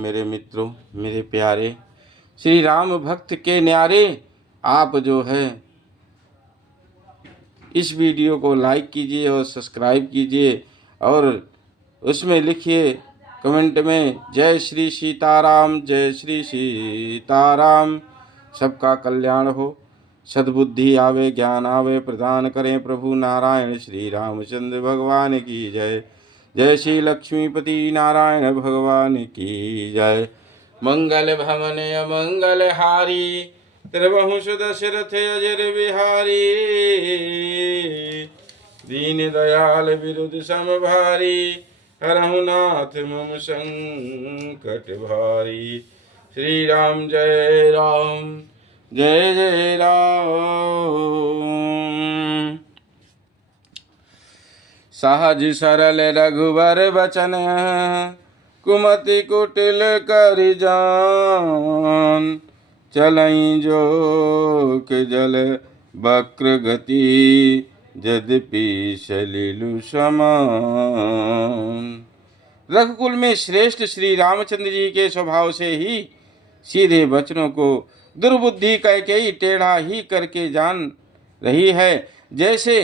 मेरे मित्रों, मेरे प्यारे श्री राम भक्त के न्यारे, आप जो है इस वीडियो को लाइक कीजिए और सब्सक्राइब कीजिए और उसमें लिखिए कमेंट में जय श्री सीताराम, जय श्री सीताराम। सबका कल्याण हो, सद्बुद्धि आवे, ज्ञान आवे, प्रदान करें प्रभु नारायण श्री रामचंद्र भगवान की जय। जय श्री लक्ष्मीपति नारायण भगवान की जय। मंगल भवन अमंगल हारी, त्रिभुवन सुदशरथ अजर बिहारी। दीन दयाल विरुद्ध समभारी, हरहु नाथ मम संकट भारी। श्री राम जय राम, जय जय राम। सहज सरल रघुवर बचन, कुमति कुटिल करि जान। चलई जोक जल वक्र गति, यद्यपि सलिलु समान। रघुकुल में श्रेष्ठ श्री रामचंद्र जी के स्वभाव से ही सीधे वचनों को दुर्बुद्धि कैकेयी टेढ़ा ही करके जान रही है। जैसे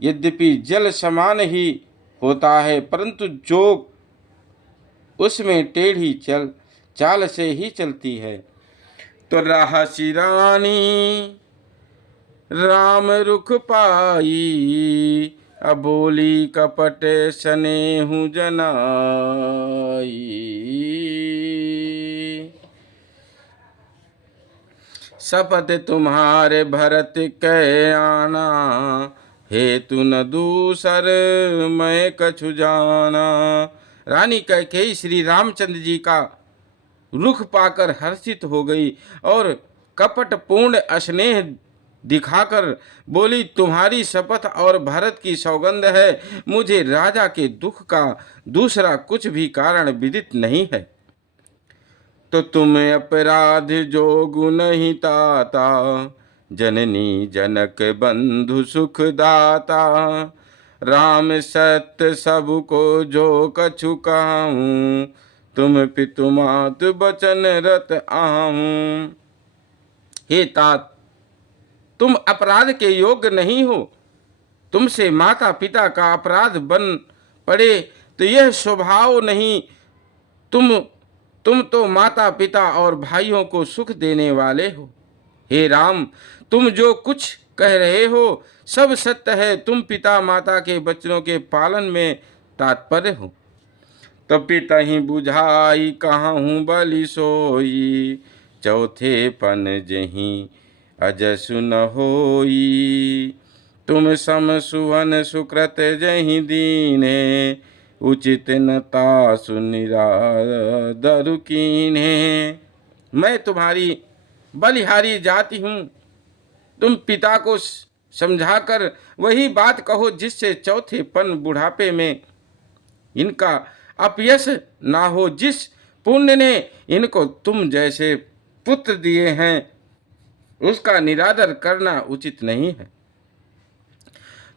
यद्यपि जल समान ही होता है, परंतु जोक उसमें टेढ़ी चाल से ही चलती है। तो राहसी रानी राम रुख पाई, अबोली कपट स्नेहु जनाई। शपथ तुम्हारे भरत कै आना, हेतु न दूसर मैं कछु जाना। रानी कैकेयी श्री रामचंद्र जी का रुख पाकर हर्षित हो गई और कपट पूर्ण स्नेह दिखाकर बोली, तुम्हारी शपथ और भरत की सौगंध है, मुझे राजा के दुख का दूसरा कुछ भी कारण विदित नहीं है। तो तुम अपराध जो गुण ही ताता, जननी जनक बंधु सुख दाता। राम सत्य सबको जो कछु कहूँ, तुम पितु मातु बचन रत आहूँ। हे तात, तुम अपराध के योग्य नहीं हो। तुमसे माता पिता का अपराध बन पड़े तो यह स्वभाव नहीं। तुम तो माता पिता और भाइयों को सुख देने वाले हो। हे राम, तुम जो कुछ कह रहे हो सब सत्य है। तुम पिता माता के वचनों के पालन में तात्पर्य हो। तो पिता ही बुझाई कहाँ बलि सोई, चौथे पन जहीं अजसु न होई। तुम सम सुवन सुकृत जहीं दीने, उचित न तासु निरादरु कीन्हे। मैं तुम्हारी बलिहारी जाति हूँ। तुम पिता को समझाकर वही बात कहो जिससे चौथे पन बुढ़ापे में इनका अपयश ना हो। जिस पुण्य ने इनको तुम जैसे पुत्र दिए हैं उसका निरादर करना उचित नहीं है।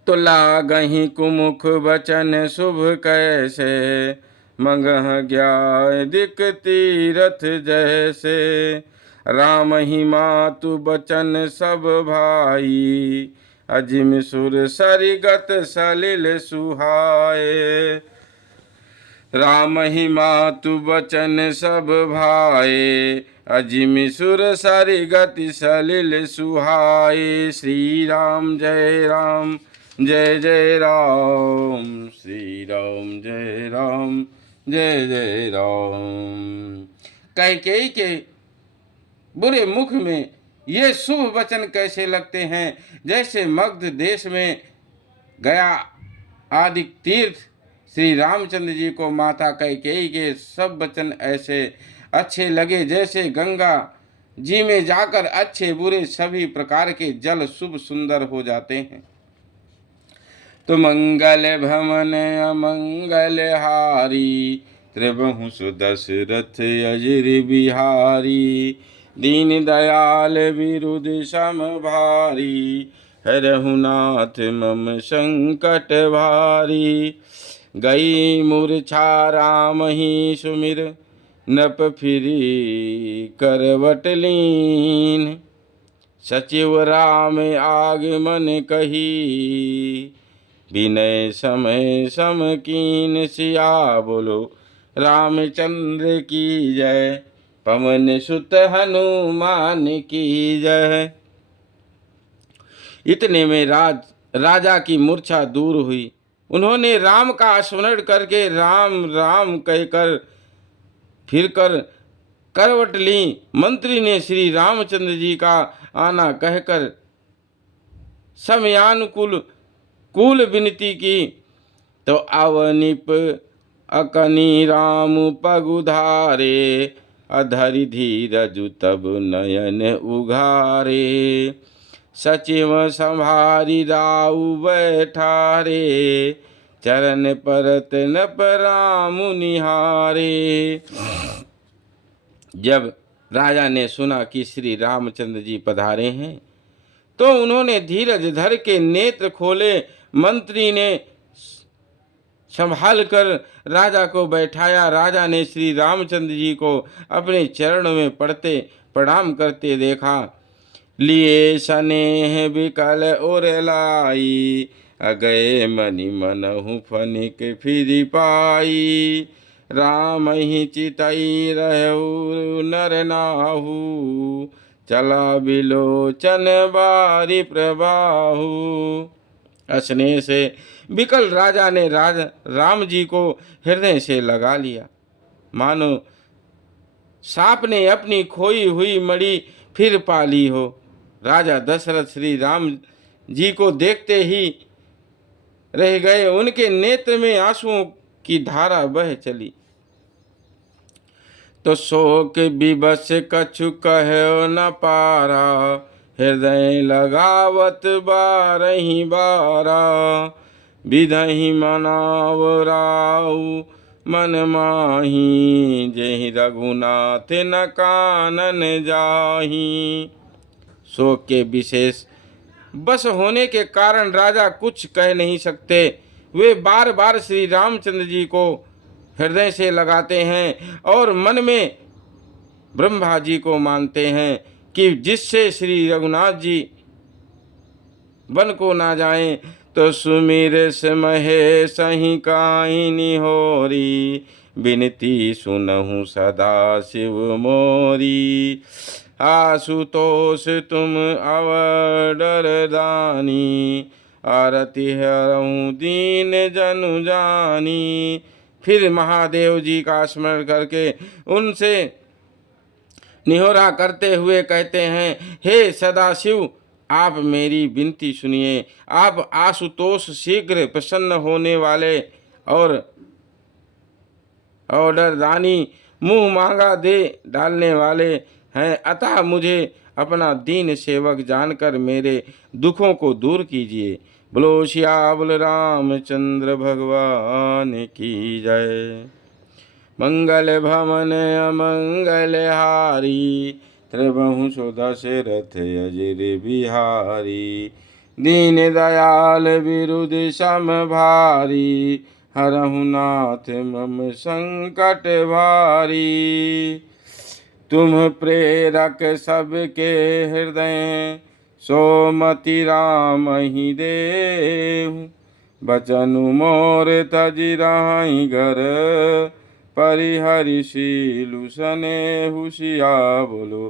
तो लागहि कुमुख वचन शुभ कैसे, मगह ग्याय दिक तीरथ जैसे। राम ही मातु बचन सब भाई, अजिम सुर सरिगत सलिल सुहाए। राम ही मातु बचन सब भाई, अजिम सुर सरिगति सलिल सुहाए। श्री राम जय राम, जय जय राम। श्री राम जय राम, जय जय राम। कैकेयी के बुरे मुख में ये शुभ वचन कैसे लगते हैं, जैसे मगध देश में गया आदि तीर्थ श्री रामचंद्र जी को माता कैकेयी के सब वचन ऐसे अच्छे लगे जैसे गंगा जी में जाकर अच्छे बुरे सभी प्रकार के जल शुभ सुंदर हो जाते हैं। तो मंगल भवन अमंगल हारी, त्रिभुवन सुदशरथ अजर बिहारी। दीन दयाल विरुद्ध सम भारी, हरहु नाथ मम संकट भारी। गई मूर्छा राम ही सुमिर, नप फिरी करवट लीन। सचिव राम आगमन कही, विनय समय सम कीन। सिया बोलो रामचंद्र की जय, पवन सुत हनुमान की जय। इतने में राजा की मूर्छा दूर हुई। उन्होंने राम का स्मरण करके राम राम कहकर फिरकर करवट ली। मंत्री ने श्री रामचंद्र जी का आना कहकर समयानुकूल कुल विनती की, तो अवनिप अकनी राम पगुधारे। अधरि धीरजु तब नयन उघारे। सचिव संभारी राउ बैठारे, चरण परत नप राम निहारे। जब राजा ने सुना कि श्री रामचंद्र जी पधारे हैं, तो उन्होंने धीरज धर के नेत्र खोले। मंत्री ने संभाल कर राजा को बैठाया। राजा ने श्री रामचंद्र जी को अपने चरणों में पड़ते प्रणाम करते देखा। लिए स्नेह विकल और लाई, अगए मनि मनहु फनिक फिर पाई। राम ही चितई रहु नर नाहु, चला बिलोचन बारी प्रबाहु। स्नेह से विकल राजा ने राम जी को हृदय से लगा लिया, मानो सांप ने अपनी खोई हुई मणि फिर पा ली हो। राजा दशरथ श्री राम जी को देखते ही रह गए। उनके नेत्र में आंसुओं की धारा बह चली। तो शोक विवश कछु कहो न पारा, हृदय लगावत बारही बारा। विधहि मनाव राउ मन माही, जेहि रघुनाथ न कानन जाही। शोक के विशेष बस होने के कारण राजा कुछ कह नहीं सकते। वे बार बार श्री रामचंद्र जी को हृदय से लगाते हैं और मन में ब्रह्मा जी को मानते हैं कि जिससे श्री रघुनाथ जी वन को ना जाएं। तो सुमिर महे सही काहिनी होरी, बिनती सुनहु सदा शिव मोरी। आशुतोष तुम अवडर दानी, आरती हरऊँ दीन जनु जानी। फिर महादेव जी का स्मरण करके उनसे निहोरा करते हुए कहते हैं, हे सदाशिव, आप मेरी विनती सुनिए। आप आशुतोष शीघ्र प्रसन्न होने वाले और ऑर्डर दानी, मुंह मांगा दे डालने वाले हैं। अतः मुझे अपना दीन सेवक जानकर मेरे दुखों को दूर कीजिए। बोलो श्यामल रामचंद्र भगवान की जय। मंगल भवन अमंगल हारी, त्रिभुवन सुदशरथ अजिर बिहारी। दीन दयाल विरुद्ध सम भारी, हरहु नाथ मम संकट भारी। तुम प्रेरक सबके हृदय, सोमति राम ही देहु। बचनु मोर तजि राहि घर, परिहरि शीलु सनेहु। सिया बोलो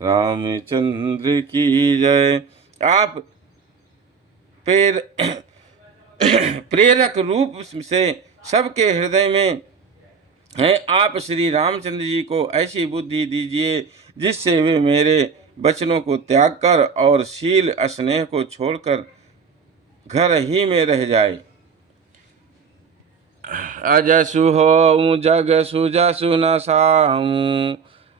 रामचंद्र की जय। आप प्रेरक रूप से सबके हृदय में हैं। आप श्री रामचंद्र जी को ऐसी बुद्धि दीजिए जिससे वे मेरे वचनों को त्याग कर और शील स्नेह को छोड़कर घर ही में रह जाए। अजसु होऊँ जग सुजसु न साऊँ,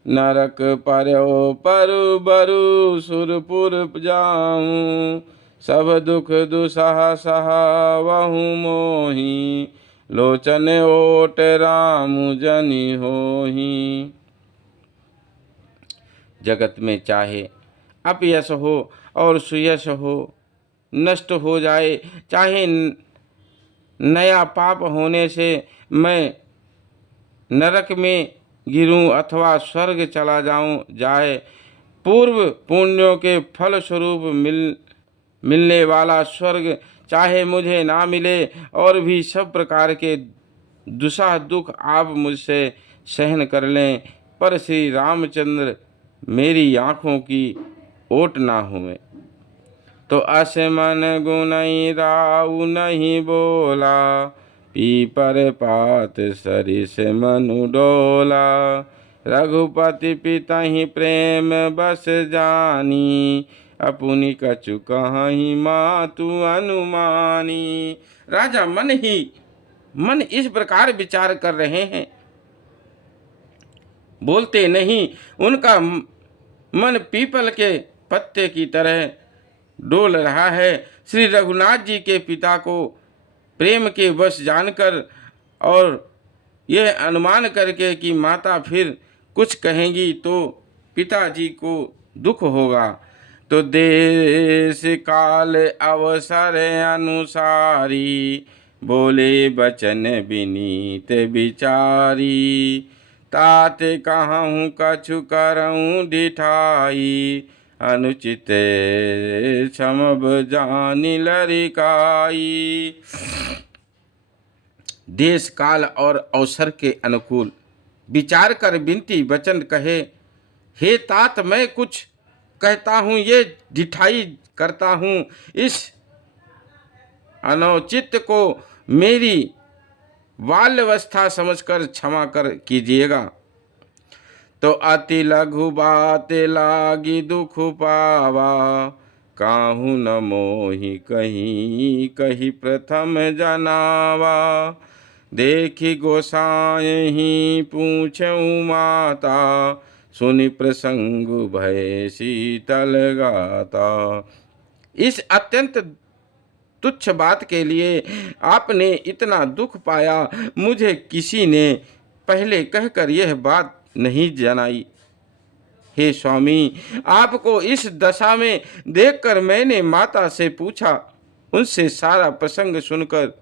नरक पर्यो परु बरु सुरपुर जाऊँ। सब दुख दुसह सहवहु मोही, लोचन ओट राम जनि होही। जगत में चाहे अपयश हो और सुयश हो, नष्ट हो जाए, चाहे नया पाप होने से मैं नरक में गिरूं अथवा स्वर्ग चला जाऊं जाए, पूर्व पुण्यों के फल स्वरूप मिलने वाला स्वर्ग चाहे मुझे ना मिले और भी सब प्रकार के दुसाह दुख आप मुझसे सहन कर लें, पर श्री रामचंद्र मेरी आँखों की ओट ना हुए। तो असमन गुनई राउ नहीं बोला, पीपर पात सरिस मनु डोला। रघुपति पितहि प्रेम बस जानी, अपुनि कछु कहीं मातु अनुमानी। राजा मन इस प्रकार विचार कर रहे हैं, बोलते नहीं। उनका मन पीपल के पत्ते की तरह डोल रहा है। श्री रघुनाथ जी के पिता को प्रेम के वश जानकर और यह अनुमान करके कि माता फिर कुछ कहेंगी तो पिताजी को दुख होगा, तो देश काल अवसर अनुसारी, बोले बचन विनीत विचारी। तात कहूँ कछु करऊँ डिठाई, अनुचित क्षमब जानि लरिकाई। देश काल और अवसर के अनुकूल विचार कर विनती वचन कहे, हे तात मैं कुछ कहता हूँ, ये ढिठाई करता हूँ, इस अनुचित को मेरी बाल्यावस्था समझकर क्षमा कर कीजिएगा। तो अति लघु बात लागी दुख पावा, काहू न मोहि कहीं कही प्रथम जनावा। देखी गोसाई ही पूछऊँ माता, सुनि प्रसंग भय शीतल गाता। इस अत्यंत तुच्छ बात के लिए आपने इतना दुख पाया, मुझे किसी ने पहले कहकर यह बात नहीं जनाई। हे स्वामी, आपको इस दशा में देखकर मैंने माता से पूछा, उनसे सारा प्रसंग सुनकर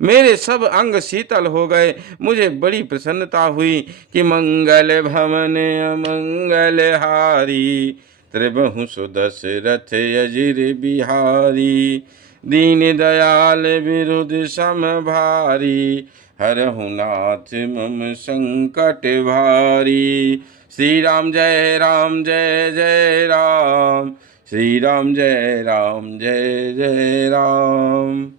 मेरे सब अंग शीतल हो गए। मुझे बड़ी प्रसन्नता हुई कि मंगल भवन अमंगल हारी, त्रिबहु सुदशरथ अजिर बिहारी। दीन दयाल विरुद्ध सम भारी, हरहु नाथ मम संकट भारी। श्री राम जय राम जय जय राम, श्री राम जय राम जय जय राम।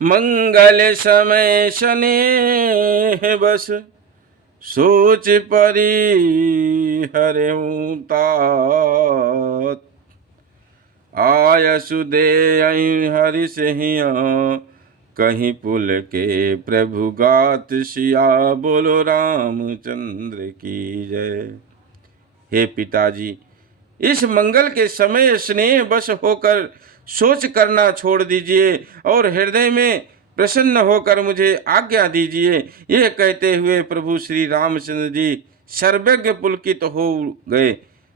मंगल समय स्नेह बस, सोच परी हरहु तात। आयसु दे हरि सहिया, कहीं पुल के प्रभु गात सिया। बोलो रामचंद्र की जय। हे पिताजी, इस मंगल के समय स्नेह बस होकर सोच करना छोड़ दीजिए और हृदय में प्रसन्न होकर मुझे आज्ञा दीजिए। यह कहते हुए प्रभु श्री रामचंद्र जी सर्वज्ञ पुलकित हो गए।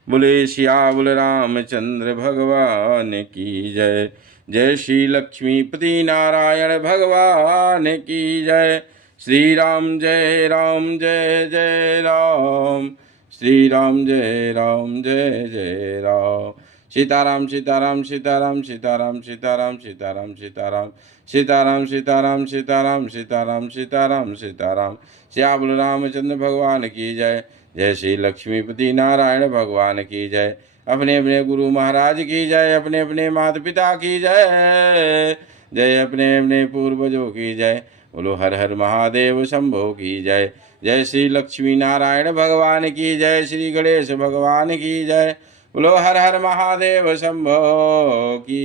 बोले श्यामल रामचंद्र भगवान की जय। जय श्री लक्ष्मीपति नारायण भगवान की जय। श्री राम जय राम जय जय राम, श्री राम जय राम जय जय राम। सीताराम सीताराम सीताराम सीताराम सीताराम सीताराम सीताराम सीताराम सीताराम सीताराम सीताराम सीताराम सीताराम। श्यामल रामचंद्र भगवान की जय। जय श्री लक्ष्मीपति नारायण भगवान की जय। अपने अपने गुरु महाराज की जय। अपने अपने माता पिता की जय। जय अपने अपने पूर्वजों की जय। बोलो हर हर महादेव शंभो की जय। जय श्री लक्ष्मी नारायण भगवान की जय। श्री गणेश भगवान की जय। बोलो हर हर महादेव शंभो की